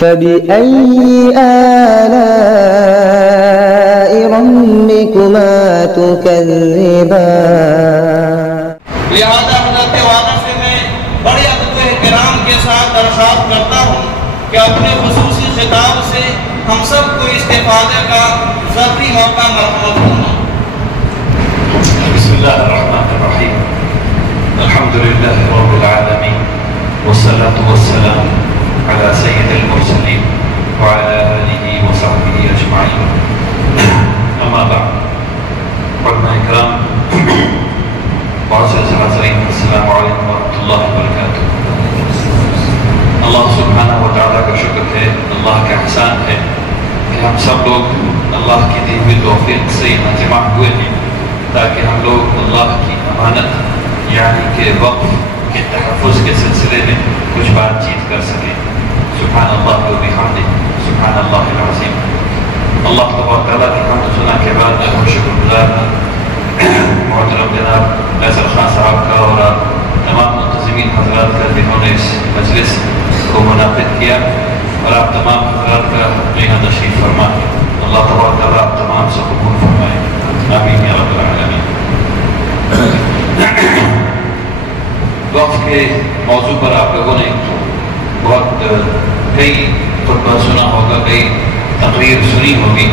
فبأي آلاء ربكما تكذبان لہذا حضرت والا سے میں بڑے ادب و احترام کے ساتھ درخواست کرتا ہوں کہ اپنے خصوصی خطاب سے ہم سب کو استفادے کا ضروری موقع مرحمت ہونا. بسم اللہ الرحمن الرحیم. الحمد للہ رب العالمین والصلاة والسلام على سید المرسلین وعلى آلہ وصحبہ اجمعین. اما بعد. علماء اکرام، معزز حاضرین، السلام علیکم ورحمۃ اللہ وبرکاتہ. اللہ سبحانہ و تعالیٰ کا شکر ہے، اللہ کا احسان ہے کہ ہم سب لوگ اللہ کی دی ہوئی توفیق سے یہاں جمع ہوئے ہیں تاکہ ہم لوگ اللہ کی امانت یعنی کہ وقف کے تحفظ کے سلسلے میں کچھ بات چیت کر سکیں. سبحان اللہ و بحمدہ، سبحان اللہ العظیم. اللہ تبارک تعالیٰ کی حمد سنا کے بعد میں بہت شکر گزار ہوں محترم جناب فیصل خان صاحب کا اور تمام منتظمین حضرات کا جنہوں نے اس مجلس کو منعقد کیا، اور آپ تمام حضرات کا یہاں تشریف فرما ہے. اللہ تبارک تعالیٰ آپ تمام سے قبول فرمائے. آمین یا رب العالمین. وقف کے موضوع پر آپ لوگوں نے بہت کئی خطبہ سنا ہوگا، کئی تقریر سنی ہوگی.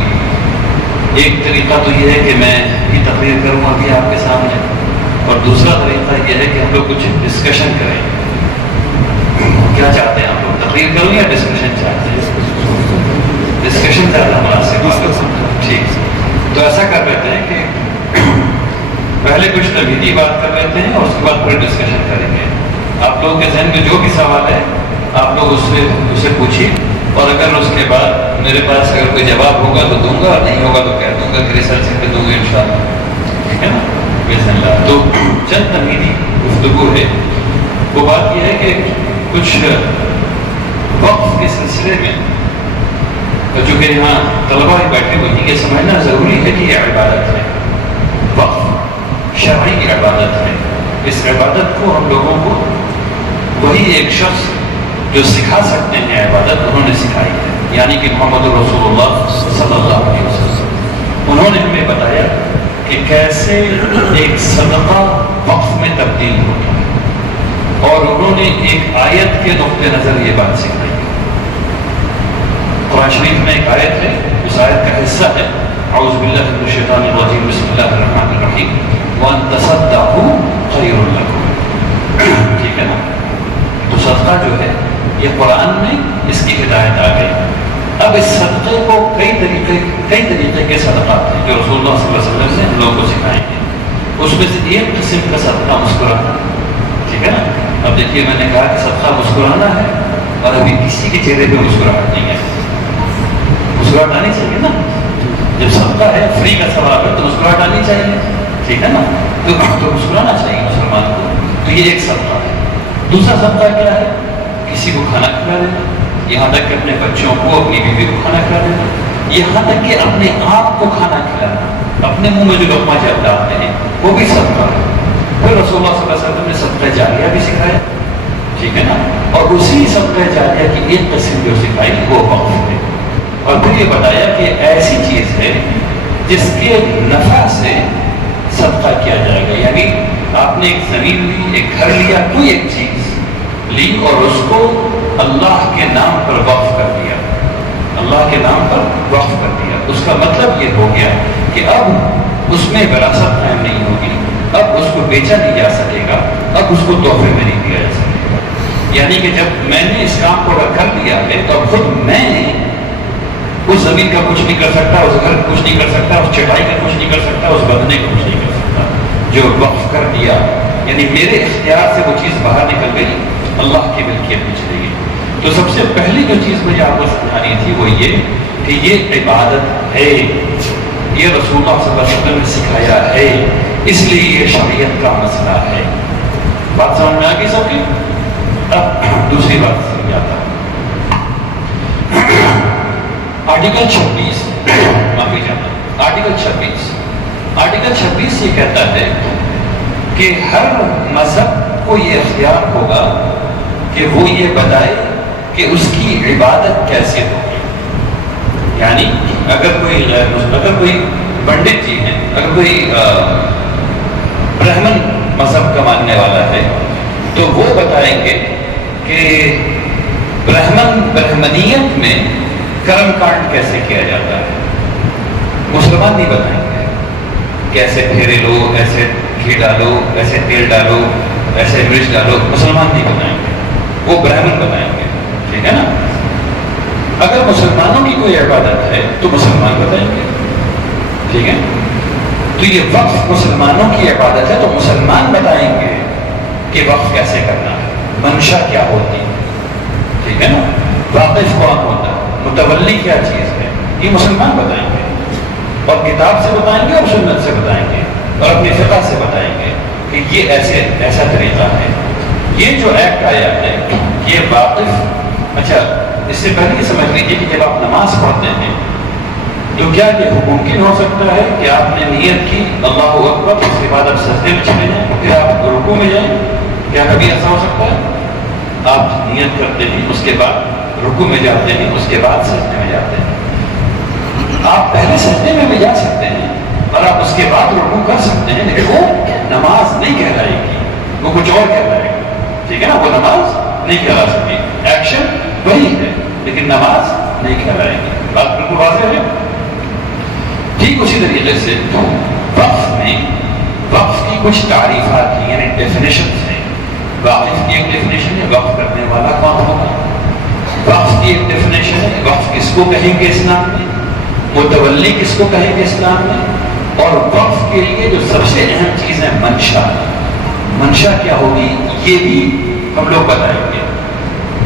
ایک طریقہ تو یہ ہے کہ میں بھی تقریر کروں ابھی آپ کے سامنے، اور دوسرا طریقہ یہ ہے کہ ہم لوگ کچھ ڈسکشن کریں. کیا چاہتے ہیں آپ لوگ، تقریر کروں یا ڈسکشن چاہتے ہیں؟ ڈسکشن زیادہ مناسب ہے. ٹھیک، تو ایسا کر لیتے ہیں کہ پہلے کچھ تمہیدی بات کر لیتے ہیں اور اس کے بعد پھر ڈسکشن کریں گے. آپ لوگوں کے ذہن میں جو بھی سوال ہے آپ لوگ اسے پوچھیے، اور اگر اس کے بعد میرے پاس اگر کوئی جواب ہوگا تو دوں گا، اور نہیں ہوگا تو کہہ دوں گا کہ ریسرچ کر دوں گا انشاءاللہ. ٹھیک ہے نا؟ بسم اللہ. تو چند تمہیدی گفتگو ہے. وہ بات یہ ہے کہ کچھ وقف کے سلسلے میں چونکہ یہاں طلبہ ہی بیٹھے ہوئے ہیں، یہ سمجھنا ضروری ہے کہ یہ عبادت ہے. وقف شرعی عبادت ہے. اس عبادت کو ہم لوگوں کو وہی ایک شخص جو سکھا سکتے ہیں عبادت، انہوں نے سکھائی ہے، یعنی کہ محمد رسول اللہ صلی اللہ علیہ وسلم. انہوں نے ہمیں بتایا کہ کیسے ایک صدقہ وقف میں تبدیل ہوتا ہے، اور انہوں نے ایک آیت کے نقطۂ نظر یہ بات سکھائی. قرآن شریف میں ایک آیت ہے، اس آیت کا حصہ ہے اعوذ باللہ من الشیطان الرجیم بسم اللہ الرحمن الرحیم وَأَن تَصَدَّقُوا خَيْرٌ لَكُمْ. ٹھیک ہے نا؟ تو صدقہ جو ہے یہ قرآن میں اس کی ہدایت آ گئی. اب اس صدقے کو کئی طریقے کے صدقات ہیں جو رسول اللہ صلی اللہ علیہ وسلم نے ہم لوگوں کو سکھائیں گے. اس میں سے ایک قسم کا صدقہ مسکرانا. ٹھیک ہے نا؟ اب دیکھیے میں نے کہا کہ صدقہ مسکرانا ہے، اور ابھی کسی کے چہرے پہ مسکراہٹ نہیں ہے. مسکراہٹ آنی چاہیے نا؟ جب صدقہ ہے، فری کا ثواب ہے، تو مسکراہٹ آنی چاہیے. ٹھیک ہے نا؟ تو مسکرانا چاہیے مسلمان کو. تو یہ ایک صدقہ ہے. دوسرا صدقہ کیا ہے؟ کسی کو کھانا کھلا دینا، یہاں تک کہ اپنے بچوں کو، اپنی بیوی کو کھانا کھلا دینا، یہاں تک کہ اپنے آپ کو کھانا کھلانا، اپنے منہ میں جو لقمہ جب ڈالتے ہیں وہ بھی صدقہ ہے. پھر رسول اللہ صلی اللہ علیہ وسلم نے صدقہ جاریہ بھی سکھایا. ٹھیک ہے نا؟ اور اسی صدقہ جاریہ کی ایک قسم جو سکھائی وہ وقف ہے. اور پھر یہ بتایا کہ ایسی چیز ہے جس کے نفع سے صدقہ کیا جائے گا. یعنی آپ نے ایک زمین لی، ایک گھر لیا، کوئی ایک چیز لی اور اس کو اللہ کے نام پر وقف کر دیا. اللہ کے نام پر وقف کر دیا. اس کا مطلب یہ ہو گیا کہ اب اس میں وراثت قائم نہیں ہوگی، اب اس کو بیچا نہیں جا سکے گا، اب اس کو تحفے میں نہیں دیا جا سکے گا. یعنی کہ جب میں نے اس کام کو کر لیا ہے تو خود میں اس زمین کا کچھ نہیں کر سکتا، اس گھر کا کچھ نہیں کر سکتا، اس چٹائی کا کچھ نہیں کر سکتا، اس بدنے کا کچھ نہیں کر سکتا. جو وقف کر دیا یعنی میرے اختیار سے وہ چیز باہر نکل گئی، اللہ کی ملکیت میں چلی گئی. تو سب سے پہلی جو چیز مجھے آپ کو سمجھانی تھی وہ یہ کہ یہ عبادت ہے، یہ رسول اللہ صلی اللہ علیہ وسلم نے سکھایا ہے، اس لیے یہ شریعت کا مسئلہ ہے. بات سمجھ میں آ گئی سب کی؟ اب دوسری بات سمجھاتا ہوں. آرٹیکل 26 معافی چاہتا ہوں. آرٹیکل 26 یہ کہتا ہے کہ ہر مذہب کو یہ اختیار ہوگا کہ وہ یہ بتائے کہ اس کی عبادت کیسے ہوگی. یعنی اگر کوئی پنڈت جی ہیں، اگر کوئی برہمن مذہب کا ماننے والا ہے تو وہ بتائیں گے کہ برہمنیت میں کرم کانڈ کیسے کیا جاتا ہے. مسلمان نہیں بتائیں گے کہ ایسے پھیرے لو، ایسے گھی ڈالو، ایسے تیل ڈالو، ایسے مرچ ڈالو. مسلمان نہیں بتائیں گے، وہ برہمن بتائیں گے. ٹھیک ہے نا. اگر مسلمانوں کی کوئی عبادت ہے تو مسلمان بتائیں گے. ٹھیک ہے. تو یہ وقف مسلمانوں کی عبادت ہے تو مسلمان بتائیں گے کہ وقف کیسے کرنا ہے، منشا کیا ہوتی ہے. ٹھیک ہے نا. واقف کون ہوتا ہے، متولی کیا چیز ہے، یہ مسلمان بتائیں گے. اور کتاب سے بتائیں گے اور سنت سے بتائیں گے اور اپنی فقہ سے بتائیں گے کہ یہ ایسا طریقہ ہے. یہ جو ایکٹ آیا ہے یہ واقف، اچھا اس سے پہلے یہ سمجھ لیجیے کہ جب آپ نماز پڑھتے ہیں تو کیا یہ ممکن ہو سکتا ہے کہ آپ نے نیت کی اللہ اکبر، اس کے بعد آپ سجدے میں چلے جائیں، پھر آپ رکوع میں جائیں؟ کیا کبھی ایسا ہو سکتا ہے؟ آپ نیت کرتے ہیں، اس کے بعد رکوع میں جاتے ہیں، اس کے بعد سجدے میں جاتے ہیں. آپ پہلے سجدے میں بھی جا سکتے ہیں اور آپ اس کے بعد رکوع کر سکتے ہیں، لیکن وہ نماز نہیں کہلائے گی، وہ کچھ اور کہلائے گی. ٹھیک ہے نا. وہ نماز نہیں کہلا سکتی. ایکشن وہی ہے لیکن نماز نہیں کہلائے گی. بات بالکل واضح ہے. ٹھیک اسی طریقے سے وقف کی کچھ تعریفات ہیں، یعنی ڈیفینیشنز ہیں. واقف کی ایک ڈیفینیشن ہے، وقف کرنے والا کون ہوگا. وقف کی ایک ڈیفینیشن ہے، وقف کس کو کہیں گے اسلام میں، متولی کس کو کہیں گے اسلام میں. اور وقف کے لیے جو سب سے اہم چیز ہے منشا کیا ہوگی، یہ بھی ہم لوگ بتائیں گے.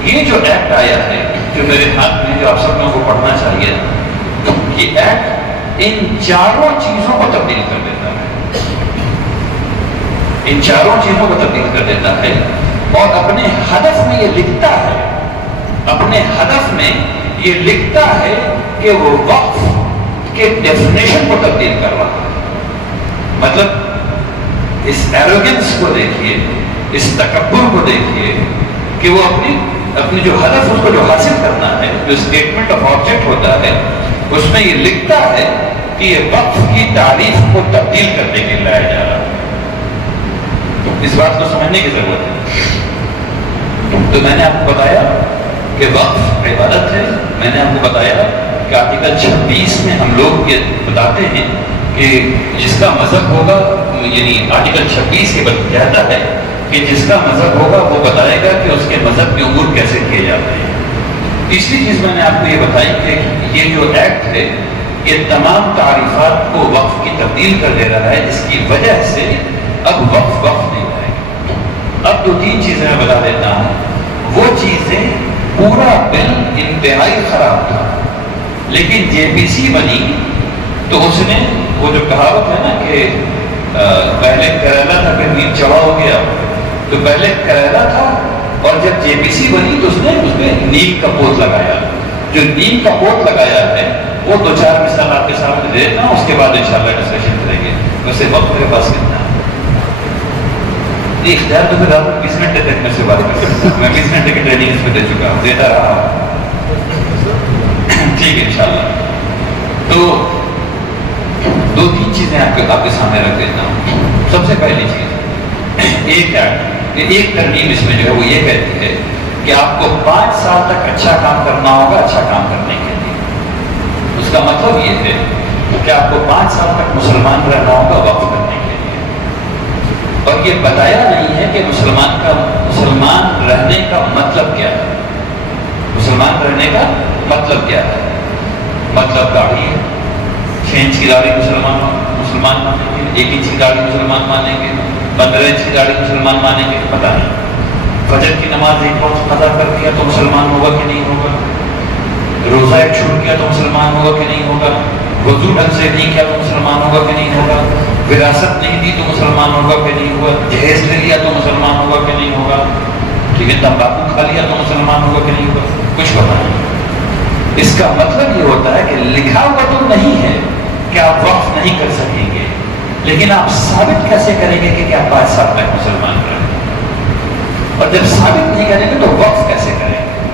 یہ جو ایکٹ آیا ہے جو میرے ہاتھ میں، جو آپ سب لوگوں کو پڑھنا چاہیے، یہ ایکٹ ان چاروں چیزوں کو تبدیل کر دیتا ہے. ان چاروں چیزوں کو تبدیل کر دیتا ہے اور اپنے ہدف میں یہ لکھتا ہے، اپنے ہدف میں یہ لکھتا ہے کہ وہ وقف کے ڈیفینیشن کو تبدیل کر رہا ہے. مطلب اس ایروگنس کو دیکھیے، اس تکبر کو دیکھیے کہ وہ اپنی جو ہدف، اس کو جو حاصل کرنا ہے، جو اسٹیٹمنٹ آف آبجیکٹ ہوتا ہے، اس میں یہ لکھتا ہے کہ یہ وقف کی تعریف کو تبدیل کرنے کے لیے لایا جا رہا ہے. اس بات کو سمجھنے کی ضرورت ہے. تو میں نے آپ کو بتایا کہ وقف عبادت ہے. میں نے آپ کو بتایا کہ آرٹیکل 26 میں ہم لوگ یہ بتاتے ہیں کہ جس کا مذہب ہوگا، یعنی آرٹیکل 26 کے کہتا ہے کہ جس کا مذہب ہوگا وہ بتائے گا کہ اس کے مذہب کے امور کیسے کیے جاتے ہیں. تیسری چیز میں نے آپ کو یہ بتائی کہ یہ جو ایکٹ ہے یہ تمام تعریفات کو وقف کی تبدیل کر دے رہا ہے، جس کی وجہ سے اب وقف نہیں رہے گا. اب تو 3 چیزیں میں بتا دیتا ہوں. وہ چیزیں پورا بل انتہائی خراب تھا، لیکن جے پی سی بنی تو اس نے وہ جو کہاوت ہے نا کہ پہلے کریلا تھا پھر نیم چڑھا ہو گیا، تو پہلے کریلا تھا اور جب جے پی سی بنی تو اس میں نیم کا پوت لگایا. جو نیم کا پوت لگایا ہے وہ 2-4 مثال آپ کے سامنے دے دیتا ہوں، اس کے بعد انشاءاللہ ڈسکشن کریں گے. ویسے وقت میرے پاس کتنا ہے؟ اختیار تو پھر آپ 20 گھنٹے تک میں سے بات کر سکتا ہوں. میں 20 گھنٹے کی ٹریننگ اس میں دے چکا ہوں، دیتا رہا ہوں. ٹھیک ہے انشاءاللہ. تو 2-3 چیزیں آپ کے سامنے رکھ دیتا ہوں. سب سے پہلی چیز ایک ترمیم اس میں جو ہے وہ یہ کہتی ہے کہ آپ کو 5 سال تک اچھا کام کرنا ہوگا اچھا کام کرنے کے لیے. اس کا مطلب یہ ہے کہ آپ کو 5 سال تک مسلمان رہنا ہوگا وقف کرنے کے لیے. اور یہ بتایا نہیں ہے کہ مسلمان رہنے کا مطلب کیا ہے. مسلمان رہنے کا مطلب کیا ہے؟ مطلب داڑھی ہے، 6 انچ کی داڑھی مسلمان مانیں گے، 1 انچ کی داڑھی مسلمان مانیں گے، 15 انچ کی داڑھی مسلمان مانیں گے، پتہ نہیں. فجر کی نماز ایک وقت قضا کر دیا تو مسلمان ہوگا کہ نہیں ہوگا؟ روزہ ایک چھوڑ کیا تو مسلمان ہوگا کہ نہیں ہوگا؟ وضو ڈھنگ سے نہیں کیا تو مسلمان ہوگا کہ نہیں ہوگا؟ وراثت نہیں دی تو مسلمان ہوگا کہ نہیں ہوگا؟ جہیز لے لیا تو مسلمان ہوگا کہ نہیں ہوگا؟ ٹھیک ہے، تمباکو کھا لیا تو مسلمان ہوگا کہ نہیں ہوگا؟ کچھ پتہ نہیں. اس کا مطلب یہ ہوتا ہے کہ لکھا ہوا تو نہیں ہے کہ آپ وقف نہیں کر سکیں گے، لیکن آپ ثابت کیسے کریں گے کہ آپ 5 سال تک مسلمان رہیں؟ اور جب ثابت نہیں کریں گے تو وقف کیسے کریں گے؟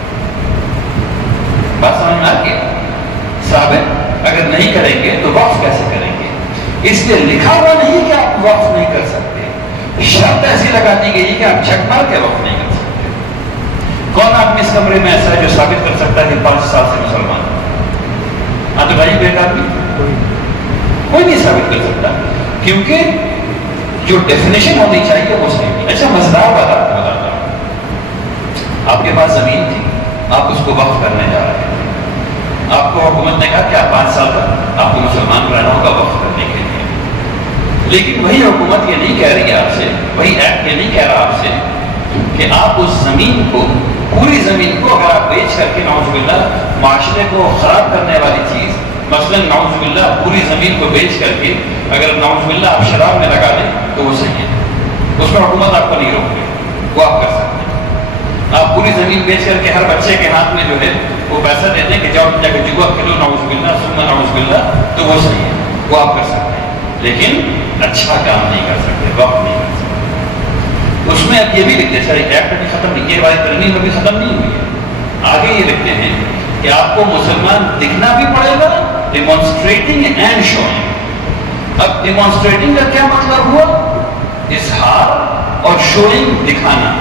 بات سمجھ میں آ گئی؟ ثابت اگر نہیں کریں گے تو وقف کیسے کریں گے؟ اس لیے لکھا ہوا نہیں کہ آپ وقف نہیں کر سکتے، شرط ایسی لگا دی گئی کہ آپ جھک مار کے وقف نہیں کر سکتے۔ کون آدمی اس کمرے میں ایسا ہے جو ثابت کر سکتا ہے کہ 5 سال سے مسلمان ہے؟ ہاں تو بھائی بیٹا آدمی کوئی نہیں ثابت کر سکتا، کیونکہ جو ڈیفینیشن ہونی چاہیے وہ صحیح نہیں۔ اچھا مزدار بات آپ کو بتاتا ہوں، آپ کے پاس زمین تھی، آپ اس کو وقف کرنے جا رہے ہیں، آپ کو حکومت نے کہا کہ آپ 5 سال تک آپ کو مسلمان رہنا ہوگا وقف کرنے کے لیے، لیکن وہی حکومت یہ نہیں کہہ رہی ہے آپ سے، وہی ایکٹ یہ نہیں کہہ رہا آپ سے کہ آپ اس زمین کو، پوری زمین کو اگر آپ بیچ کر کے نعوذ باللہ معاشرے کو خراب کرنے والی چیز، مثلا نعوذ باللہ پوری زمین کو بیچ کر کے اگر نعوذ باللہ آپ شراب میں لگا دیں تو وہ صحیح ہے، اس میں حکومت آپ کو نہیں روک گی، وہ آپ کر سکتے ہیں۔ آپ پوری زمین بیچ کر کے ہر بچے کے ہاتھ میں جو ہے وہ پیسہ دے دیں کہ جاؤ جا کے جوا کھیلو نعوذ باللہ ثم نعوذ باللہ، تو وہ صحیح ہے، وہ آپ کر سکتے ہیں، لیکن اچھا کام نہیں کر سکتے، وقت نہیں کر سکتے۔ اس میں اب یہ بھی لکھتے ہیں، سر ایکٹ ابھی ختم نہیں، یہ ہماری ترمیم ابھی ختم نہیں ہوئی ہے، آگے یہ لکھتے ہیں کہ آپ کو مسلمان دکھنا بھی پڑے گا، ڈیمانسٹریٹنگ اینڈ شوئنگ۔ اب ڈیمانسٹریٹنگ کا کیا مطلب ہوا؟ اظہار، اور شوئنگ دکھانا۔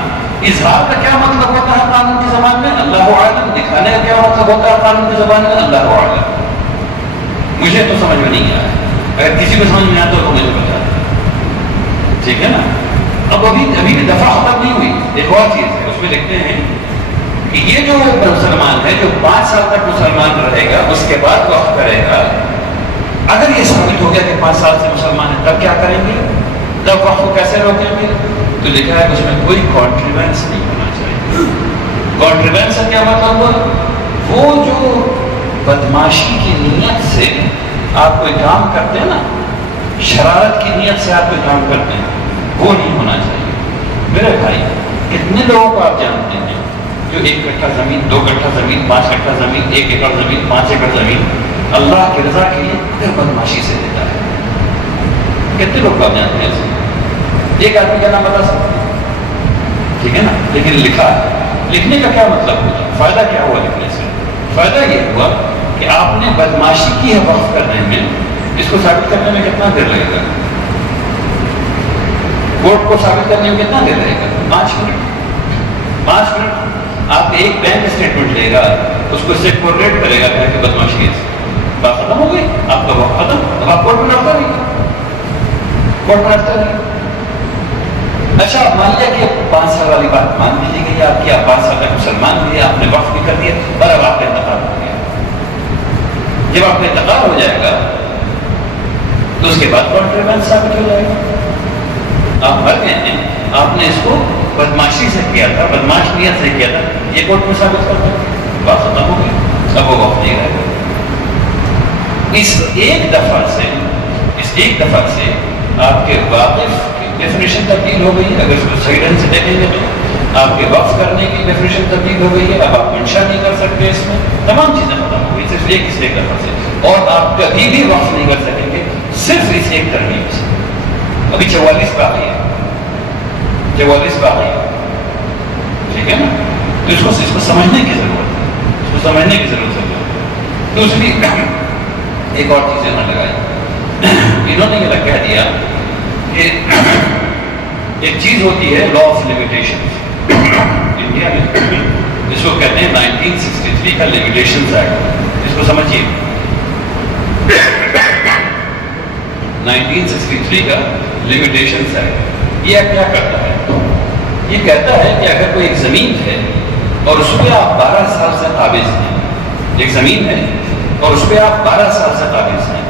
اظہار کا کیا مطلب ہوتا ہے قانون کی زبان میں؟ اللہ عالم۔ دکھانے کا کیا مطلب ہوتا ہے قانون کی زبان میں؟ اللہ عالم۔ مجھے تو سمجھ میں نہیں آیا، اگر کسی کو سمجھ میں آتا تو مجھے بتا دیں، ٹھیک ہے نا؟ اب ابھی بھی دفعہ ختم نہیں ہوئی، ایک اور چیز ہے، اس میں لکھتے ہیں کہ یہ جو مسلمان ہے جو 5 سال تک مسلمان رہے گا، اس کے بعد وقف کرے گا، اگر یہ ثابت ہو گیا کہ 5 سال سے مسلمان ہے تب کیا کریں گے؟ تب وقف کو کیسے روکیں گے؟ تو لکھا ہے کہ اس میں کوئی کانٹریبینس نہیں ہونا چاہیے۔ کانٹریبینس کا کیا مطلب ہوا؟ وہ جو بدماشی کی نیت سے آپ کوئی کام کرتے ہیں نا، شرارت کی نیت سے آپ کوئی کام کرتے ہیں، وہ نہیں ہونا چاہیے۔ میرے بھائی کتنے لوگوں کو آپ جانتے ہیں جو 1 کٹھا زمین، 2 کٹھا زمین، 5 کٹھا زمین، 1 ایکڑ زمین، 5 ایکڑ زمین اللہ کی رضا کے لیے پھر بدماشی سے دیتا ہے؟ کتنے لوگ آپ جانتے ہیں ایسے؟ ایک آدمی کا نام بتا سکتے ہیں، ٹھیک ہے نا؟ لیکن لکھا ہے، لکھنے کا کیا مطلب ہوا؟ فائدہ کیا ہوا لکھنے سے؟ فائدہ یہ ہوا کہ آپ نے بدماشی کی ہے وقف کرنے میں، اس کو ثابت کرنے میں کتنا دیر لگے گا؟ کورٹ کو ثابت کرنے میں کتنا دیر لگے گا؟ 5 منٹ۔ 5 منٹ آپ ایک بینک اسٹیٹمنٹ لے گا، اس کو سے کوریلیٹ کرے گا کہ بدماشی ہے، بات ختم ہو گئی، آپ کا وقت ختم، اب آپ کورٹ میں لڑتا نہیں، کورٹ میں لڑتا نہیں۔ اچھا مان لیا کہ 5 سال والی بات مان لی گئی آپ کی، آپ 5 سال تک مسلمان بھی، آپ نے وقف بھی کر دیا، اور اب آپ کا انتقال ہو گیا۔ جب آپ کا انتقال ہو جائے گا تو اس کے بعد کانٹریبینس ثابت ہو جائے گا۔ آپ مر گئے ہیں، آپ نے اس کو بدماشی سے کیا تھا، بدماش نیت سے کیا تھا، یہ کورٹ میں ثابت کر دیں، بات ختم ہو گئی، اب وہ وقت نہیں رہے گا۔ اس ایک دفعہ سے آپ کے واقف ڈیفینیشن تبدیل ہو گئی ہے، اگر اس کو صحیح ڈھنگ سے دیکھیں گے تو آپ کے وقف کرنے کی ڈیفینیشن تبدیل ہو گئی ہے، اب آپ منشا نہیں کر سکتے، اس میں تمام چیزیں ختم ہو گئی، صرف ایک دفعہ سے، اور آپ کبھی بھی وقف نہیں کر سکیں گے صرف اس ایک ترمیم سے۔ ابھی 44 باقی ہے، 44 باقی ہے، ٹھیک ہے نا؟ تو اس کو سمجھنے کی ضرورت ہے، اس کو سمجھنے کی ضرورت ہے۔ دوسری ایک اور چیز انہوں نے لگائی، انہوں نے یہ کہہ دیا کہ ایک چیز ہوتی ہے لا آف لمیٹیشن انڈیا میں، اس کو کہتے ہیں 1963 کا لمیٹیشنز ایکٹ، اس کو سمجھیے۔ 1963 کا لمیٹیشنز ایکٹ یہ کیا کرتا ہے؟ یہ کہتا ہے کہ اگر کوئی ایک زمین ہے اور اس پہ آپ 12 سال سے قابض ہیں، ایک زمین ہے اور اس پہ آپ 12 سال سے قابض ہیں،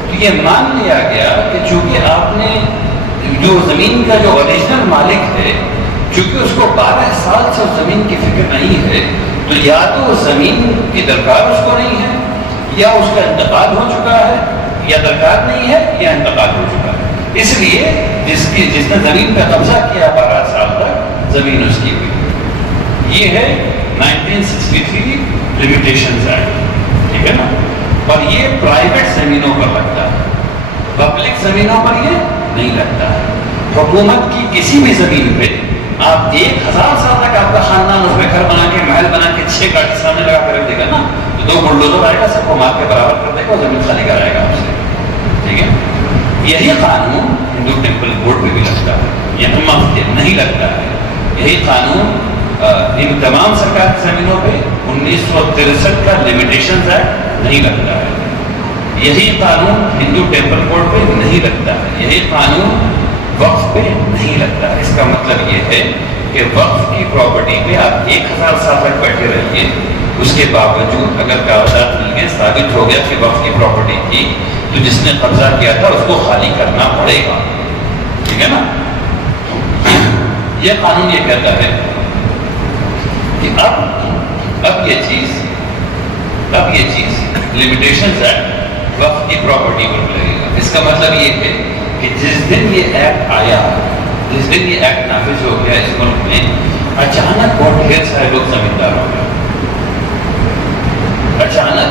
تو یہ مان لیا گیا کہ چونکہ آپ نے جو زمین کا جو اوریجنل مالک ہے، چونکہ اس کو 12 سال سے اس زمین کی فکر نہیں ہے، تو یا تو زمین کی درکار اس کو نہیں ہے، یا اس کا انتقال ہو چکا ہے، یا درکار نہیں ہے، یا انتقال ہو چکا ہے۔ اس لیے جس نے زمین پہ قبضہ کیا 12 سال تک، زمین اس کی ہوئی۔ یہ ہے 1963 لمیٹیشنز ایکٹ، ٹھیک ہے نا؟ اور یہ پرائیویٹ زمینوں پر لگتا ہے، پبلک زمینوں پر یہ نہیں لگتا ہے۔ حکومت کی کسی بھی زمین پہ آپ 1000 سال تک آپ کا خاندان اس میں گھر بنا کے، محل بنا کے، 6 گاڑی سامنے لگا کر رکھ دے گا نا، بلڈوزر آئے گا، سب کو مار کے برابر کر دے گا اور زمین خالی کرائے گا آپ سے. ٹھیک ہے. یہی قانون ہندو ٹیمپل بورڈ پہ بھی لگتا ہے، یہاں نہیں لگتا ہے. یہی قانون ان تمام سرکاری زمینوں پہ 1963 کا لمیٹیشنز ایکٹ نہیں لگتا ہے. یہی قانون ہندو ٹیمپل بورڈ پہ نہیں لگتا ہے. یہی قانون وقف پہ نہیں لگتا ہے. اس کا مطلب یہ ہے کہ وقف کی پراپرٹی پہ آپ 1000 سال تک بیٹھے رہیے، اس کے باوجود اگر کاغذات مل گئے، ثابت ہو گیا کہ وقف کی پراپرٹی تھی، تو جس نے قبضہ کیا تھا اس کو خالی کرنا پڑے گا. ٹھیک ہے نا. یہ قانون یہ کہتا ہے کہ اب یہ چیز لمیٹیشنز ایکٹ وقف کی پراپرٹی پر لگے گا. اس کا مطلب یہ ہے کہ جس دن یہ ایکٹ آیا، جس دن یہ ایکٹ نافذ ہو گیا اس ملک میں، اچانک بہت ڈھیر سارے لوگ زمیندار ہو گئے. اچانک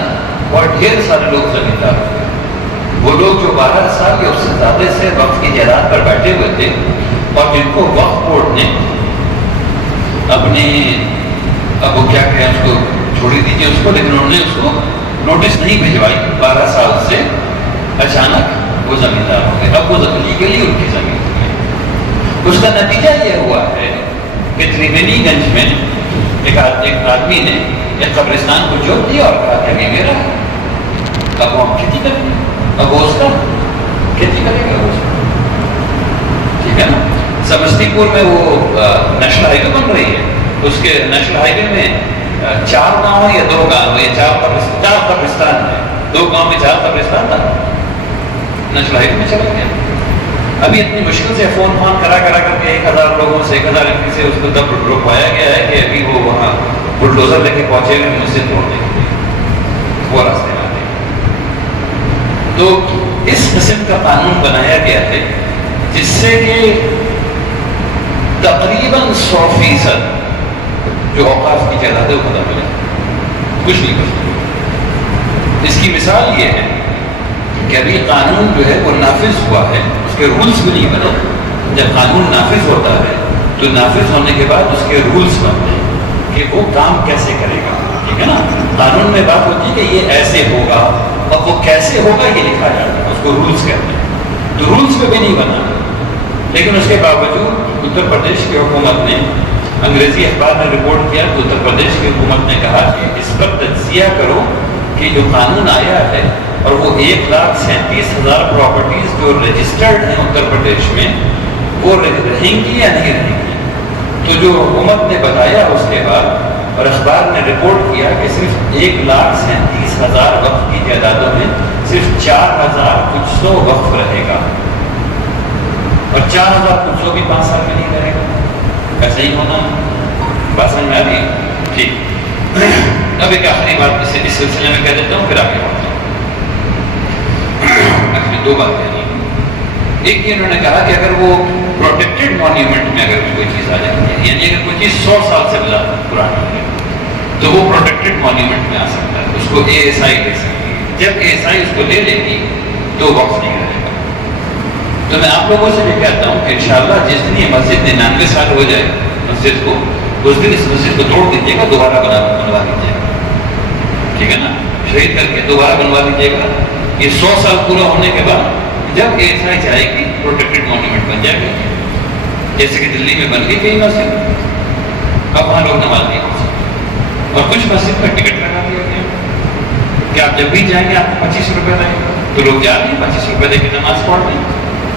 بہت ڈھیر سارے لوگ زمیندار ہو گئے. وہ لوگ جو 12 سال یا اس سے زیادہ سے وقف کی جائیداد پر بیٹھے ہوئے تھے اور جن کو وقف بورڈ نے اپنے، اب وہ کیا کہیں اس کو چھوڑی دیجیے اس کو، لیکن انہوں نے اس کو نوٹس نہیں بھجوائی 12 سال سے، اچانک وہ زمیندار ہو گئے. اب وہ لیگلی ان کی زمین ہے. اس کا نتیجہ یہ ہوا ہے کہ تریوینی گنج میں ایک آدمی نے ایک قبرستان کو جوت دیا اور کہا کہ ابھی میرا ہے، اب وہ ہم کھیتی کریں گے، اب وہ اس کا کھیتی کرے گا وہ. ٹھیک ہے نا. سمستی پور میں وہ نیشنل ہائی وے بن رہی ہے، اس کے نیشنل ہائی وے میں 4 گاؤں یا 2 گاؤں یا 4 قبرستان ہے. 2 گاؤں میں 4 قبرستان تھا، نیشنل ہائی وے میں چلا گیا. ابھی اتنی مشکل سے فون کرا کر کے 1000 لوگوں سے 1000 ایم پی سے اس کو تب روکوایا گیا ہے کہ ابھی وہ وہاں بلڈوزر لے کے پہنچے گا مسجد توڑنے کے لیے، وہ راستے میں آتے. تو اس قسم کا قانون بنایا گیا ہے جس سے کہ تقریباً 100% جو اوقاف کی جائیداد ہے وہ ختم ہو جائے، کچھ نہیں کر سکتے. اس کی مثال یہ ہے کہ ابھی قانون جو ہے وہ نافذ ہوا ہے، اس کے رولز بھی نہیں بنے. جب قانون نافذ ہوتا ہے تو نافذ ہونے کے بعد اس کے رولز بنتے ہیں کہ وہ کام کیسے کرے گا. ٹھیک ہے نا. قانون میں بات ہوتی ہے کہ یہ ایسے ہوگا اور وہ کیسے ہوگا یہ لکھا جاتا ہے، اس کو رولز کہتے ہیں. تو رولز پہ بھی نہیں بنا، لیکن اس کے باوجود اتر پردیش کی حکومت نے، انگریزی اخبار نے رپورٹ کیا تو اتر پردیش کی حکومت نے کہا کہ اس پر تجزیہ کرو کہ جو قانون آیا ہے اور وہ 1,37,000 پراپرٹیز جو رجسٹرڈ ہیں اتر پردیش میں، وہ رہیں گی یا نہیں رہیں گی. تو جو حکومت نے بتایا اس کے بعد اور اخبار نے رپورٹ کیا کہ صرف 1,37,000 وقف کی جائیدادوں میں صرف 4,000 کچھ سو وقف رہے گا، اور 4,000 کچھ سو بھی 5 سال میں نہیں رہے گا. ایسا ہی ہونا بات سمجھ میں آ رہی. ٹھیک. اب ایک آخری بات اس سلسلے میں کہہ دیتا ہوں، پھر آگے بڑھتا ہوں. آخری 2 باتیں ہیں. ایک یہ انہوں نے کہا کہ اگر وہ پروٹیکٹڈ مونیومنٹ میں اگر کوئی چیز آ جاتی ہے، یعنی اگر کوئی چیز 100 سال سے زیادہ پرانی ہے تو وہ پروٹیکٹڈ مونیومنٹ میں آ سکتا ہے، اس کو ASI لے سکتی ہے. جب ASI اس کو لے لے گی تو وقف نہیں رہے گا. تو میں آپ لوگوں سے بھی کہتا ہوں کہ انشاءاللہ جس دن یہ مسجد 99 سال ہو جائے مسجد کو، اس دن اس مسجد کو توڑ دیجیے گا، دوبارہ بنوا دیجیے گا. ٹھیک ہے نا. شہید کر کے دوبارہ بنوا دیجیے گا. یہ 100 سال پورا ہونے کے بعد جب ASI جائے گی پروٹیکٹڈ مونیومنٹ بن جائے گی. جیسے کہ دلی میں بن گئی کئی مسجد، اب وہاں لوگ نماز نہیں پڑھ سکتے، اور کچھ مسجد کا ٹکٹ لگا دیا گیا کہ آپ جب بھی جائیں گے آپ کو 25 روپے لگے گا. تو لوگ جا رہے ہیں 25 روپے دے کے نماز پڑھ رہے ہیں.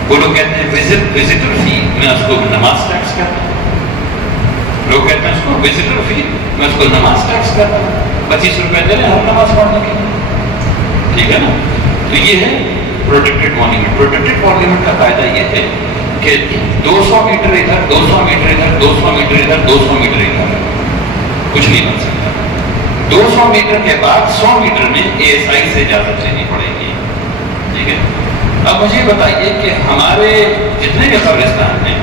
وہ لوگ کہتے ہیں وزٹر فی، میں اس کو نماز ٹیکس کرتا ہوں. لوگ کہتے ہیں اس کو وزٹر فی، میں اس کو نماز ٹیکس کرتا ہوں. 25 روپے دے رہے ہیں ہم نماز پڑھنے کے لیے. ٹھیک ہے نا. تو یہ ہے پروٹیکٹڈ مونیومنٹ. پروٹیکٹڈ مونیومنٹ کا فائدہ یہ ہے کہ 200 میٹر ادھر، 200 میٹر ادھر، 200 میٹر ادھر، 200 میٹر ادھر کچھ نہیں بن سکتا. 200 میٹر کے بعد 100 میٹر میں ASI سے اجازت لینی پڑے گی. ٹھیک ہے. اب مجھے بتائیے کہ ہمارے جتنے بھی قبرستان ہیں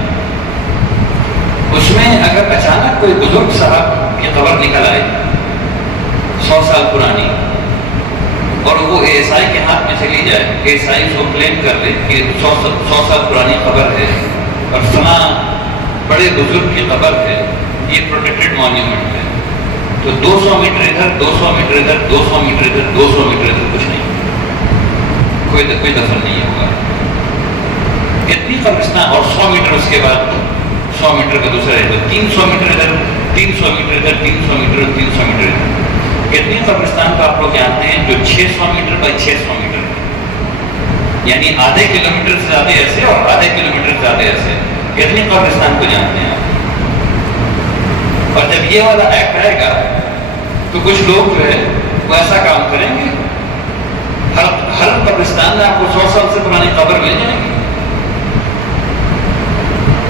اس میں اگر اچانک کوئی بزرگ صاحب کی قبر نکل آئے 100 سال پرانی اور وہ ASI کے ہاتھ میں چلی جائے، ASI اس کو کلیم کر لے کہ 100 سال پرانی قبر ہے اور فلاں بڑے بزرگ کی قبر ہے، یہ پروٹیکٹڈ مونیومنٹ ہے، تو 200 میٹر ادھر 200 میٹر ادھر 200 میٹر ادھر 200 میٹر ادھر کچھ نہیں، کوئی دفن نہیں ہوگا. کتنی قبرستان، اور 100 میٹر اس کے بعد 100 میٹر کا دوسرا ہے تو 300 میٹر ادھر 300 میٹر ادھر 300 میٹر 300 میٹر ادھر. کتنی قبرستان کو آپ لوگ جانتے ہیں جو 600 میٹر بائی 600 میٹر، یعنی آدھے کلومیٹر سے زیادہ ایسے اور آدھے کلومیٹر سے زیادہ ایسے. کتنی قبرستان کو جانتے ہیں آپ؟ اور جب یہ والا ایکٹ آئے گا تو کچھ لوگ جو ہے وہ ایسا کام کریں گے، ہر قبرستان میں آپ کو 100 سال سے پرانی قبر مل جائیں گی.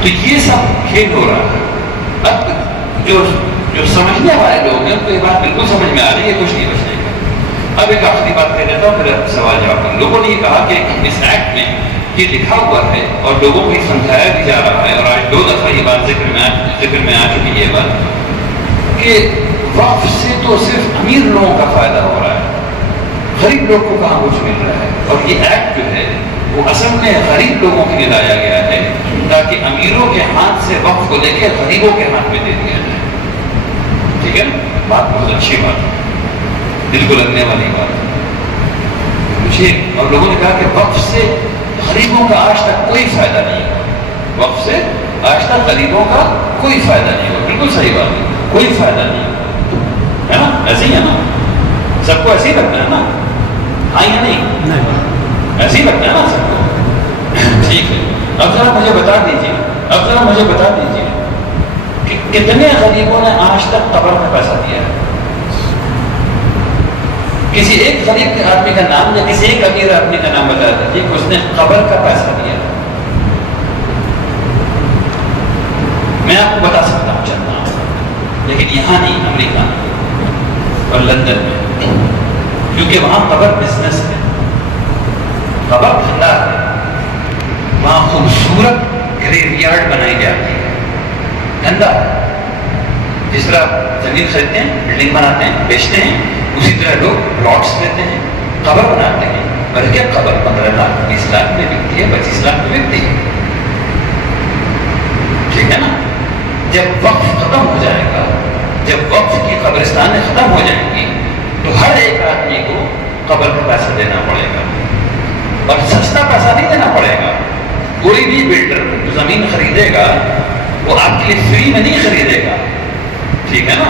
تو یہ سب کھیل ہو رہا ہے. اب جو سمجھنے والے لوگ ہیں ان کو یہ بات بالکل سمجھ میں آ رہی ہے، کچھ نہیں بچنے کا. اب ایک آخری بات کہہ دیتا ہوں پھر سوال جواب کروں. لوگوں نے یہ کہا کہ اس ایکٹ میں یہ لکھا ہوا ہے اور لوگوں کو یہ سمجھایا بھی جا رہا ہے، اور آج 2 دفعہ یہ بات ذکر میں آ چکی یہ بات کہ وقف سے تو صرف امیر لوگوں کا فائدہ ہو رہا ہے، غریب لوگ کو کہاں کچھ مل رہا ہے. اور یہ ایکٹ جو ہے وہ اصل میں غریب لوگوں کے لیے لایا گیا ہے تاکہ امیروں کے ہاتھ سے وقف کو لے کے غریبوں کے ہاتھ میں دے دیا جائے. ٹھیک ہے نا؟ بات بہت اچھی بات ہے، دل کو لگنے والی بات ہے مجھے. اور لوگوں نے کہا کہ وقف سے غریبوں کا آج تک کوئی فائدہ نہیں ہوا، وقف سے آج تک غریبوں کا کوئی فائدہ نہیں ہوا. بالکل صحیح بات ہے، کوئی فائدہ نہیں ہے نا؟ ایسے ہی ہے نا؟ سب کو ایسے ہی لگتا ہے نا؟ ہاں یا نہیں؟ ایسے ہی لگتا ہے نا سب کو؟ ٹھیک ہے. اب ذرا مجھے بتا دیجیے کہ کتنے غریبوں نے آج تک قبر کا پیسہ دیا ہے؟ کسی ایک غریب کے آدمی کا نام یا کسی ایک امیر آدمی کا نام بتا دیجیے کہ اس نے قبر کا پیسہ دیا. میں آپ کو بتا سکتا ہوں چند نام، لیکن یہاں نہیں، امریکہ اور لندن میں، کیونکہ وہاں قبر بزنس ہے، قبر بھنڈار ہے. وہاں خوبصورت گریو یارڈ بنائی جاتی ہے، دھندا ہے. جس طرح زمین خریدتے ہیں، بلڈنگ بناتے ہیں، بیچتے ہیں، اسی طرح لوگ پلاٹس لیتے ہیں، قبر بناتے ہیں. بلکہ قبر 15 لاکھ 20 لاکھ میں بکتی ہے، 25 لاکھ میں بکتی ہے. ٹھیک ہے نا؟ جب وقف ختم ہو جائے گا، جب وقف کی قبرستانیں ختم ہو جائیں گی تو ہر ایک آدمی کو قبر کا پیسہ دینا پڑے گا، اور سستا پیسہ نہیں دینا پڑے گا. کوئی بھی بلڈر جو زمین خریدے گا وہ آپ کے لیے فری میں نہیں خریدے گا. ٹھیک ہے نا؟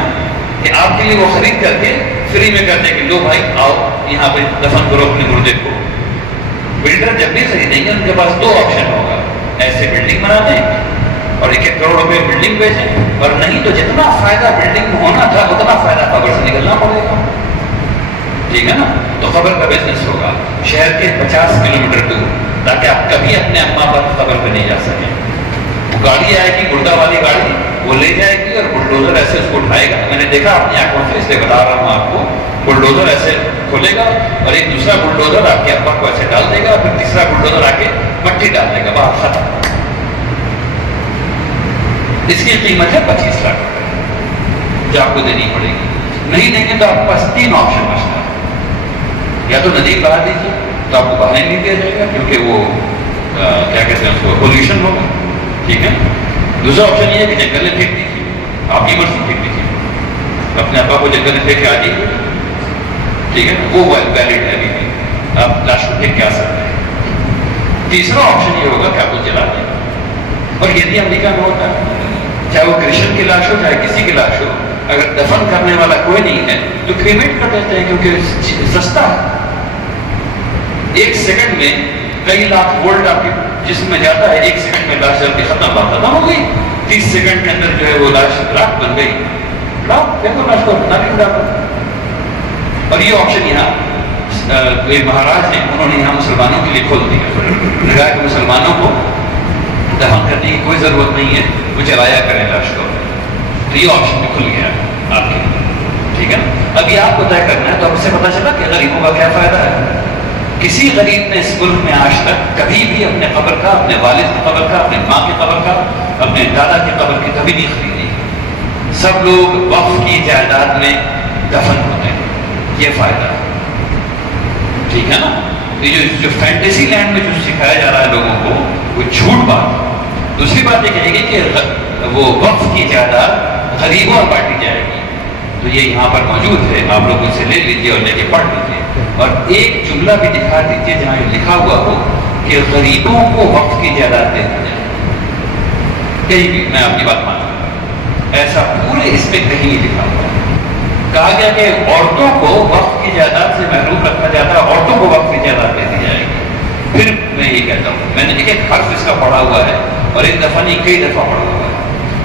کہ آپ کے لیے وہ خرید کر کے فری میں کر دے کہ لو بھائی آؤ یہاں پہ دفن کرو اپنے مردے کو. بلڈر جب بھی خریدیں گے ان کے پاس 2 آپشن ہوگا، ایسے بلڈنگ بنا دیں اور 1-1 کروڑ روپے بلڈنگ بیچیں، اور نہیں تو جتنا فائدہ بلڈنگ میں ہونا تھا اتنا فائدہ قبر سے نکلنا پڑے گا. ٹھیک ہے نا؟ تو قبر کا بزنس ہوگا شہر کے 50 کلومیٹر دور، تاکہ آپ کبھی اپنے اماں پر قبر پہ نہیں جا سکیں. وہ گاڑی آئے گی، گردہ والی گاڑی، وہ لے جائے گی اور بلڈوزر ایسے اس کو اٹھائے گا. میں نے دیکھا اپنی آنکھوں سے، اس لیے بتا رہا ہوں آپ کو. بلڈوزر ایسے کھولے گا اور ایک دوسرا بلڈوزر آپ کے ابا کو ایسے ڈال دے گا، پھر تیسرا بلڈوزر آ کے مٹی ڈال دے گا، بات ختم. اس کی قیمت ہے 25 لاکھ روپے جو آپ کو دینی پڑے گی. نہیں دیں گے تو آپ کے پاس 3 آپشن بچتا ہے. یا تو ندی بہا دیجیے تو آپ کو بہانے نہیں دیا جائے گا کیونکہ وہ کیا کہتے ہیں اس کو پولوشن ہوگا. ٹھیک ہے. دوسرا آپشن یہ ہے کہ جنگل میں پھینک دیجیے، آپ کی مرضی پھینک دیجیے، اپنے ابا کو جنگل میں پھینک کے آ جائیے. ٹھیک ہے، وہ ویلڈ ہے ابھی بھی، آپ لاش کو پھینک کے آ سکتے ہیں. تیسرا آپشن یہ ہوگا کہ آپ کو جلا دیں. اور یہ بھی امریکہ میں ہوتا ہے، چاہے وہ کرسچن کی لاش ہو چاہے کسی کی لاش ہو، اگر دفن کرنے والا کوئی نہیں ہے تو کریمیٹ کر دیتے ہیں کیونکہ سستا ہے. 1 سیکنڈ میں کئی لاکھ وولٹ آپ کے جسم میں جاتا ہے، 1 سیکنڈ میں لاش جل کے ختم، بات ختم ہو گئی. 30 سیکنڈ کے اندر جو ہے وہ لاش راک بن گئی. لاش کو نہ ڈالا. اور یہ آپشن یہاں مہاراج ہیں، انہوں نے یہاں مسلمانوں کے لیے کھول دیا. لگا کہ مسلمانوں کو دفن کرنے کی کوئی ضرورت نہیں ہے، وہ جلایا کریں لاش کو. تو یہ آپشن بھی کھل گیا آپ کے لیے. ٹھیک ہے نا؟ ابھی آپ کو طے کرنا ہے. تو اب سے پتہ چلا کہ غریبوں کا کیا فائدہ ہے. کسی غریب نے اس ملک میں آج تک کبھی بھی اپنے قبر کا، اپنے والد کی قبر کا، اپنے ماں کی قبر کا، اپنے دادا کی قبر کی کبھی نہیں خریدی. سب لوگ وقف کی جائیداد میں دفن ہوتے ہیں. یہ فائدہ ہے. ٹھیک ہے نا؟ یہ جو فینٹیسی لینڈ میں جو سکھایا جا رہا ہے لوگوں کو وہ جھوٹ بات ہے. دوسری بات یہ کہے گی کہ وہ وقف کی جائیداد غریبوں میں بانٹی جائے گی. تو یہ یہاں پر موجود ہے، آپ لوگ اسے لے لیجیے اور لے کے پڑھ لیجیے، اور ایک جملہ بھی دکھا دیجیے جہاں یہ لکھا ہوا ہو کہ غریبوں کو وقف کی جائیداد دے دی جائے، کہیں بھی میں آپ کی بات مانتا ہوں، ایسا پورے اس میں کہیں نہیں لکھا ہوا ہے۔ کہا گیا کہ عورتوں کو وقف کی جائیداد سے محروم رکھا جاتا ہے، عورتوں کو وقف کی جائیداد دے دی جائے گی۔ پھر میں یہ کہتا ہوں، میں نے ایک حرف اس کا پڑھا ہوا ہے اور ایک دفعہ نہیں کئی دفعہ پڑھا ہوا ہے،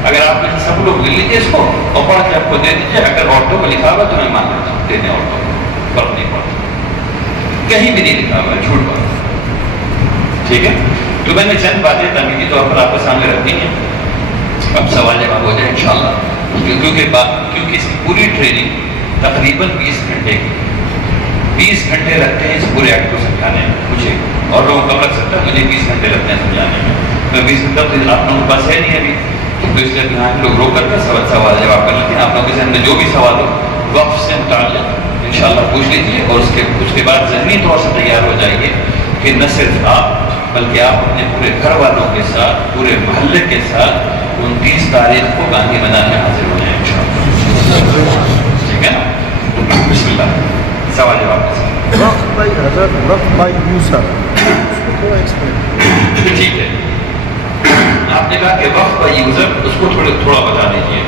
اگر آپ میں سے سب لوگ مل لیجیے اس کو اور پڑھ کے آپ کو دے دیجیے، اگر عورتوں کو لکھا ہوا تو میں مان لیتا ہوں، دے دیں عورتوں کو، فرق نہیں پڑتا، کہیں بھی نہیں لکھا ہوا ہے، جھوٹ بات، ٹھیک ہے؟ تو میں نے چند باتیں تمہیدی طور پر آپ کے سامنے رکھ دی ہیں، اب سوال جواب ہو جائے انشاءاللہ، کیونکہ اس کی پوری ٹریننگ تقریباً 20 گھنٹے کی، 20 گھنٹے لگتے ہیں اس پورے ایکٹ کو سمجھانے میں، مجھے اور لوگوں کو لگ سکتا ہے مجھے 20 گھنٹے لگتے ہیں سمجھانے میں 20 گھنٹہ آپ لوگوں کے پاس ہے نہیں ابھی، تو اس لیے یہاں لوگ روک کر کے سوال جواب کر لیتے ہیں، آپ لوگوں کے ذہن میں جو بھی سوال ہو وقف سے متعلق انشاءاللہ پوچھ لیجیے، اور اس کے بعد ذہنی طور سے تیار ہو جائیے کہ نہ صرف آپ بلکہ آپ اپنے پورے گھر والوں کے ساتھ، پورے محلے کے ساتھ 29 تاریخ کو گاندھی میدان میں حاضر ہو جائیں انشاءاللہ، ٹھیک ہے نا؟ بسم اللہ، سوال جواب کے ساتھ وقف بائی حضرت، وقف بائی یوزر، اس کو تھوڑا ایکسپلین۔ ٹھیک ہے، آپ نے کہا کہ وقف بائی یوزر، اس کو تھوڑا بتا دیجیے۔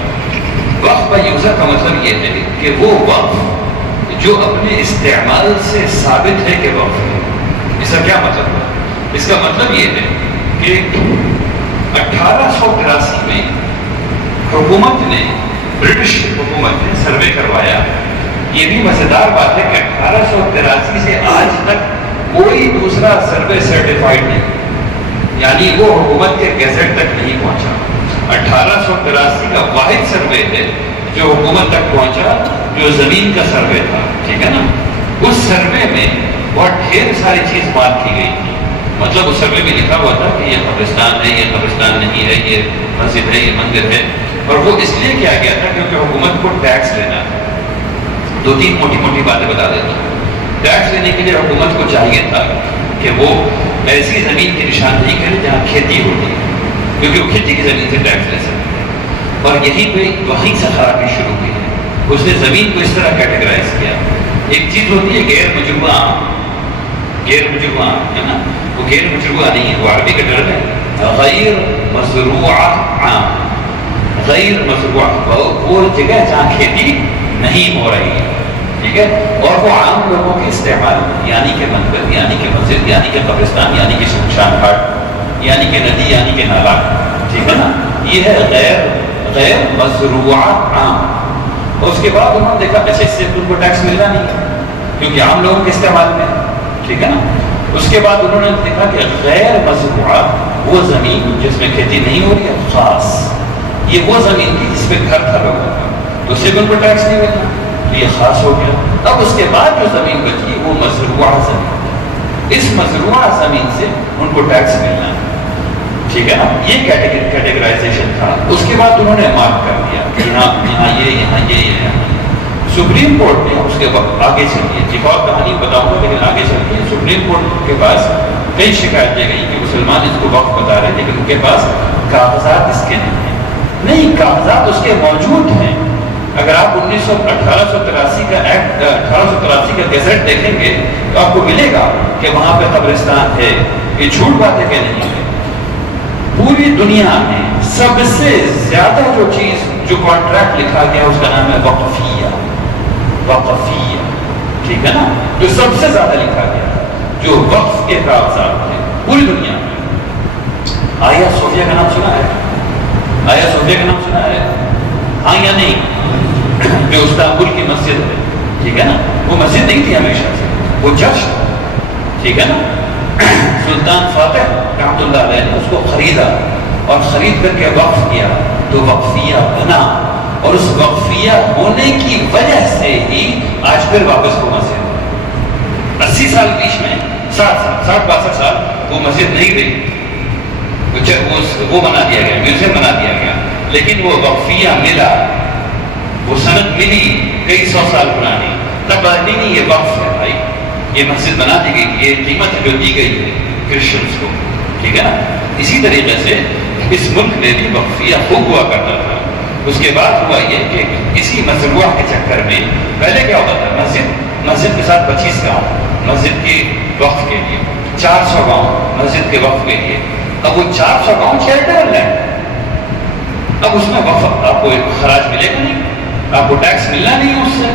وقف بائی یوزر کا مطلب یہ ہے کہ وہ وقف جو اپنے استعمال سے ثابت ہے کہ وقف ہے۔ اس کا کیا مطلب ہے؟ اس کا مطلب یہ ہے کہ 1883 میں حکومت نے، برٹش حکومت نے سروے کروایا، یہ بھی مزیدار بات ہے کہ 1883 سے آج تک کوئی دوسرا سروے سرٹیفائڈ نہیں، یعنی وہ حکومت کے گیزٹ تک نہیں پہنچا۔ 1883 کا واحد سروے ہے جو حکومت تک پہنچا، جو زمین کا سروے تھا، ٹھیک ہے نا؟ اس سروے میں بہت ڈھیر ساری چیز بات کی گئی تھی، مطلب اس سروے میں لکھا ہوا تھا کہ یہ قبرستان ہے، یہ قبرستان نہیں ہے، یہ مسجد ہے، یہ مندر ہے، اور وہ اس لیے کیا گیا تھا کیونکہ حکومت کو ٹیکس لینا تھا۔ 2-3 موٹی باتیں بتا دیتا ہوں۔ ٹیکس لینے کے لیے حکومت کو چاہیے تھا کہ وہ ایسی زمین کی نشاندہی کرے جہاں کھیتی ہوتی ہے، کیونکہ وہ کھیتی کی زمین سے ٹیکس لے سکتے ہیں، اور یہیں پہ وہیں سے خرابی شروع ہوئی ہے۔ اس نے زمین کو اس طرح کیٹیگرائز کیا، ایک چیز ہوتی ہے غیر مجروعہ، غیر مجروعہ ہے نا، وہ غیر مجروعہ نہیں ہے، وہ عربی کا ٹرم ہے غیر مزروعہ عام، غیر مزروعہ وہ جگہ جہاں کھیتی نہیں ہو رہی ہے، ٹھیک ہے، اور وہ عام لوگوں کے استعمال میں، یعنی کہ مندر، یعنی کہ مسجد، یعنی کہ قبرستان، یعنی کہ شمشان گھاٹ، یعنی کہ ندی، یعنی کہ نالا، ٹھیک ہے نا، یہ ہے غیر مزروعہ عام۔ اور اس کے بعد انہوں نے دیکھا اچھا اس سے ان کو ٹیکس ملنا نہیں ہے کیونکہ عام لوگوں کے استعمال میں، ٹھیک ہے نا۔ اس کے بعد انہوں نے دیکھا کہ غیر مزروعہ وہ زمین جس میں کھیتی نہیں ہو رہی ہے، خاص یہ وہ زمین تھی جس پہ گھر تھا لوگوں کا، تو اس سے ان کو ٹیکس نہیں ملنا، تو یہ خاص ہو گیا۔ اب اس کے بعد جو زمین بچی وہ مزروعہ زمین، اس مزروعہ زمین سے ان کو ٹیکس ملنا، ٹھیک ہے نا، یہ کیٹیگرائزیشن تھا۔ اس کے بعد انہوں نے مارک کر دیا کہ یہاں یہ سپریم کورٹ نے اس کے وقت آگے چلیے، ایک اور کہانی بتاؤں گا لیکن آگے چلتی ہے، سپریم کورٹ کے پاس کئی شکایتیں گئی کہ مسلمان اس کو وقف بتا رہے ہیں لیکن ان کے پاس کاغذات اس کے نہیں، کاغذات اس کے موجود ہیں۔ اگر آپ 1883 کا ایکٹ، 1883 کا گیزٹ دیکھیں گے تو آپ کو ملے گا کہ وہاں پہ قبرستان ہے، یہ جھوٹ بات ہے کہ نہیں ہے۔ پوری دنیا میں سب سے زیادہ جو چیز، جو کانٹریکٹ لکھا گیا اس کا نام ہے وقفیہ، وقفیہ، ٹھیک ہے نا، جو سب سے زیادہ لکھا گیا جو وقف کے کاغذات تھے پوری دنیا میں۔ آیا صوفیہ کا نام سنا ہے؟ آیا صوفیہ کا نام سنا ہے؟ ہاں یا نہیں؟ جو استنبول کی مسجد ہے، ٹھیک ہے نا، وہ مسجد نہیں تھی ہمیشہ سے، وہ چرچ تھا، ٹھیک ہے نا۔ سلطان فاتح رحمۃ اللہ علیہ نے اس کو خریدا اور خرید کر کے وقف کیا تو وقفیہ بنا، اور اس وقفیہ ہونے کی وجہ سے ہی آج پھر واپس وہ مسجد 80 سال بیچ میں 60-62 سال وہ مسجد نہیں رہی، وہ بنا دیا گیا، میوزیم بنا دیا گیا، لیکن وہ وقفیہ ملا، وہ سند ملی کئی 100 سال پرانی، تب نہیں یہ وقف ہے بھائی، یہ مسجد بنا دی گئی، یہ قیمت جو دی گئی ہے کرسچنس کو، ٹھیک ہے نا۔ اسی طریقے سے اس ملک میں بھی وقفیہ خوب ہوا کرتا تھا، اس کے بعد ہوا یہ کہ اسی مزروعہ کے چکر میں پہلے کیا ہوتا تھا، مسجد کے ساتھ 25 گاؤں مسجد کے وقف کے لیے، 400 گاؤں مسجد کے وقف کے لیے. اب وہ 400 گاؤں چیریٹیبل لینڈ، اب اس میں وقف آپ کو خراج ملے گا نہیں، آپ کو ٹیکس ملنا نہیں اس سے.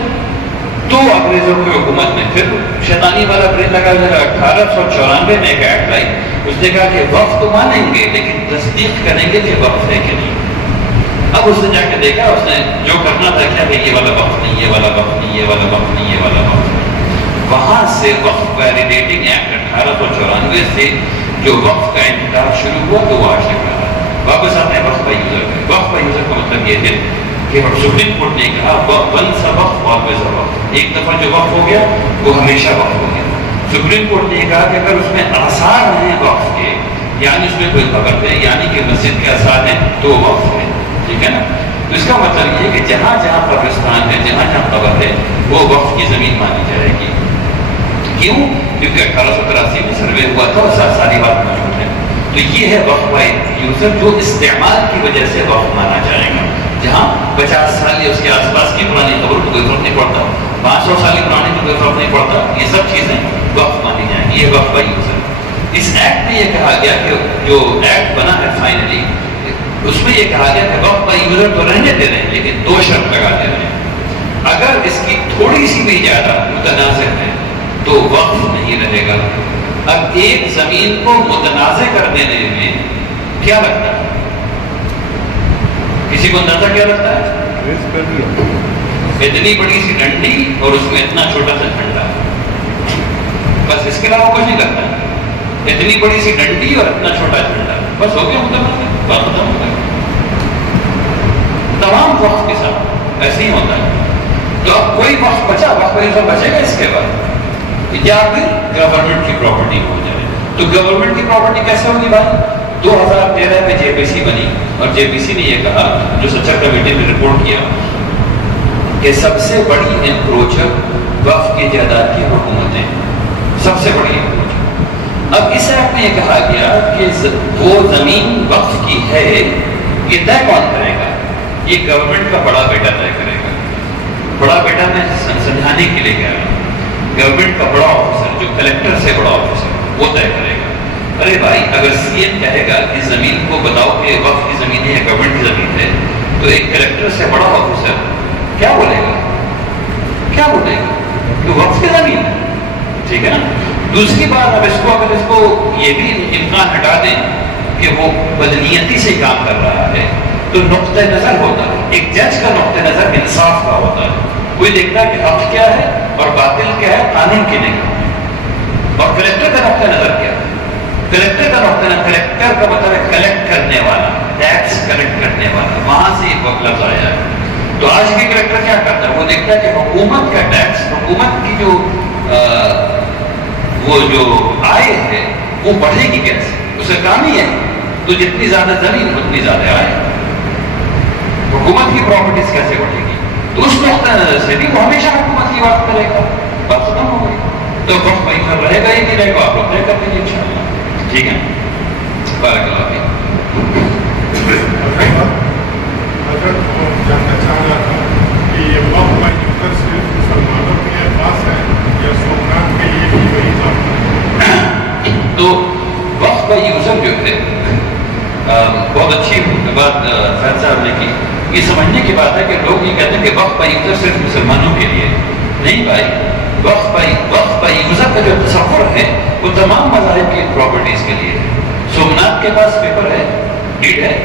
تو انگریزوں کی حکومت نے پھر شیطانی والا برین لگا 1894 میں ایک ایکٹ لائی. اس نے کہا کہ وقف تو مانیں گے لیکن تصدیق کریں گے کہ وقف ہے کہ نہیں. اب اس نے جا کے دیکھا، اس نے جو کرنا تھا کیا کہ یہ والا وقف نہیں، یہ والا وقف نہیں، یہ والا وقف نہیں، یہ والا وقف نہیں. وہاں سے وقف ویلیڈیٹنگ ایکٹ 1894 سے جو وقف کا انتخاب شروع ہوا تو وہ آج تک رہا. واپس آتے ہیں وقف کا یوزر پہ. وقف کا یوزر کا مطلب یہ ہے کہ سپریم کورٹ نے کہا ونس اے وقف آلویز اے وقف. ایک دفعہ جو وقف ہو گیا وہ ہمیشہ وقف ہو گیا. سپریم کورٹ نے کہا کہ اگر اس میں آثار ہیں وقف کے، یعنی اس میں کوئی خبر ہے، یعنی کہ مسجد کے آثار ہیں تو وہ وقف ہے. ٹھیک ہے نا. تو اس کا مطلب یہ ہے کہ جہاں جہاں قبرستان ہے، جہاں جہاں قبر ہے، وہ وقف کی زمین مانی جائے گی. کیوں؟ کیونکہ 1883 میں سروے ہوا تھا اور ساری بات موجود ہے. تو یہ ہے وقف بائی یوزر جو استعمال کی وجہ سے وقف مانا جائے گا. جہاں 50 سال یا اس کے آس پاس کی پرانی قبر کو کوئی فرق نہیں پڑتا، 500 سال پرانی کو کوئی فرق نہیں پڑتا، یہ سب چیزیں وقف مانی جائیں گی. یہ وقف بائی یوزر. اس ایکٹ میں یہ کہا گیا کہ جو ایکٹ بنا ہے فائنلی، اس میں یہ کہا گیا کہ وقف بائی یوزر تو رہنے دے رہے ہیں لیکن 2 شرط لگا دے رہے ہیں. اگر اس کی تھوڑی سی بھی زیادہ متنازع ہے تو وقف نہیں رہے گا. اب ایک زمین کو متنازع کر دینے میں کیا لگتا ہے؟ کسی کو اندازہ کیا لگتا ہے؟ اتنی بڑی سی ڈنڈی اور اس میں اتنا چھوٹا سا جھنڈا، بس اس کے علاوہ کچھ نہیں لگتا. اتنی بڑی سی ڈنڈی اور اتنا چھوٹا جھنڈا، بس ہو گیا متنازع، بات ختم ہو گئی. تمام وقت کے ساتھ ایسے ہی ہوتا ہے. تو اب کوئی وقت بچا، وقت بچے گا اس کے بعد یا پھر گورنمنٹ کی پراپرٹی ہو جائے. تو گورنمنٹ کی پراپرٹی کیسے ہوگی بھائی؟ 2013 میں جے پی سی بنی اور جے پی سی نے یہ کہا، جو سچر کمیٹی نے رپورٹ کیا، کہ سب سے بڑی انکروچر وقف کی جائیداد کی حکومتیں، سب سے بڑی انکروچر. اب اس ایکٹ میں یہ کہا گیا کہ وہ زمین وقف کی ہے، یہ طے کون کرے گا؟ یہ گورنمنٹ کا بڑا بیٹا طے کرے گا. بڑا بیٹا میں سمجھانے کے لیے کہہ رہا ہوں، گورنمنٹ کا بڑا آفیسر جو کلیکٹر سے بڑا آفیسر وہ طے کرے گا. ارے بھائی اگر سی ایم کہے گا کہ زمین کو بتاؤ کہ وقف کی زمین ہے یا گورنمنٹ کی زمین ہے، تو ایک کلیکٹر سے بڑا آفیسر کیا بولے گا؟ کیا بولے گا کہ وقف کی زمین ہے. ٹھیک ہے نا. دوسری بات، اب اس کو یہ بھی امکان ہٹا دیں کہ وہ بدنیتی سے کام کر رہا ہے، تو نقطۂ نظر ہوتا ہے. ایک جج کا نقطۂ نظر انصاف کا ہوتا ہے. کوئی دیکھتا ہے کہ حق کیا ہے اور باطل کیا ہے، قانون کی نہیں. اور کلیکٹر کا نقطۂ نظر کیا ہے؟ کلیکٹر کا نقطۂ نظر، کلیکٹر کا مطلب ہے کلیکٹ کرنے والا، ٹیکس کلیکٹ کرنے والا. وہاں سے ایک وقت لفظ آیا ہے. تو آج بھی کلیکٹر کیا کرتا ہے؟ وہ دیکھتا ہے کہ حکومت کا ٹیکس، حکومت کی جو آئے ہے وہ بڑھے گی کیسے؟ اسے کام ہی ہے. تو جتنی زیادہ زمین اتنی زیادہ آئے. حکومت کی پراپرٹیز کیسے بڑھے گی؟ تو اس نقطۂ نظر سے بھی وہ ہمیشہ حکومت کی بات کرے گا. بات ختم ہو گئی. تو وقت وہیں پر رہے گا ہی نہیں رہے گا، آپ لوگ طے کر دیں گے انشاءاللہ. ٹھیک ہے. بارک اللہ فیک. اگر جاننا چاہ رہا تھا کہ یہ وقت کا یوزر صرف مسلمانوں کے پاس ہے یا سومناتھ کے لیے بھی وہی کام ہے؟ تو وقت کا یوزر جو ہے بہت اچھی بات فیض صاحب نے کی. یہ سمجھنے کی بات ہے کہ لوگ یہ کہتے ہیں کہ وقت کا یوزر صرف مسلمانوں کے لیے نہیں. بھائی وقت کا یوزر کا جو تصور ہے وہ تمام مذاہب کی پراپرٹیز کے لیے ہے. سومناتھ کے پاس پیپر ہے، ڈیڈ ہے.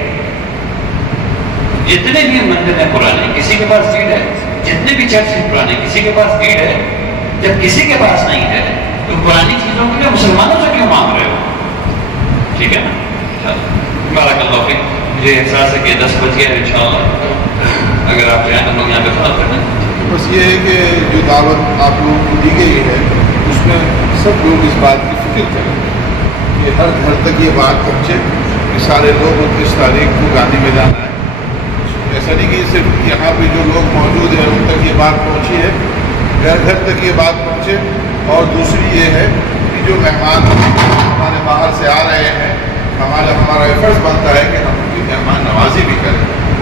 جتنے بھی مندر ہیں پرانے کسی کے پاس ڈیڈ ہے. جتنے بھی چرچ ہیں پرانے کسی کے پاس ڈیڈ ہے. جب کسی کے پاس نہیں ہے تو پرانی چیزوں کے لیے مسلمانوں سے کیوں مانگ رہے ہو؟ ٹھیک ہے نا. بارک اللہ فیک. مجھے احساس ہے کہ 10 بج گیا ہے. انشاءاللہ اگر آپ چاہیں تو لوگ یہاں پہ ختم کر دیں. بس یہ ہے کہ جو دعوت آپ لوگوں کو دی گئی ہے اس میں سب لوگ اس بات کی فکر کریں کہ ہر گھر تک یہ بات پہنچے کہ سارے لوگ 29 تاریخ کو گاندھی میدان آئے. ایسا نہیں کہ صرف یہاں پہ جو لوگ موجود ہیں ان تک یہ بات پہنچی ہے، گھر گھر تک یہ بات پہنچے. اور دوسری یہ ہے کہ جو مہمان ہمارے باہر سے آ رہے ہیں، ہمارا فرض بنتا ہے کہ ہم ان کی مہمان نوازی بھی کریں.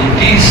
29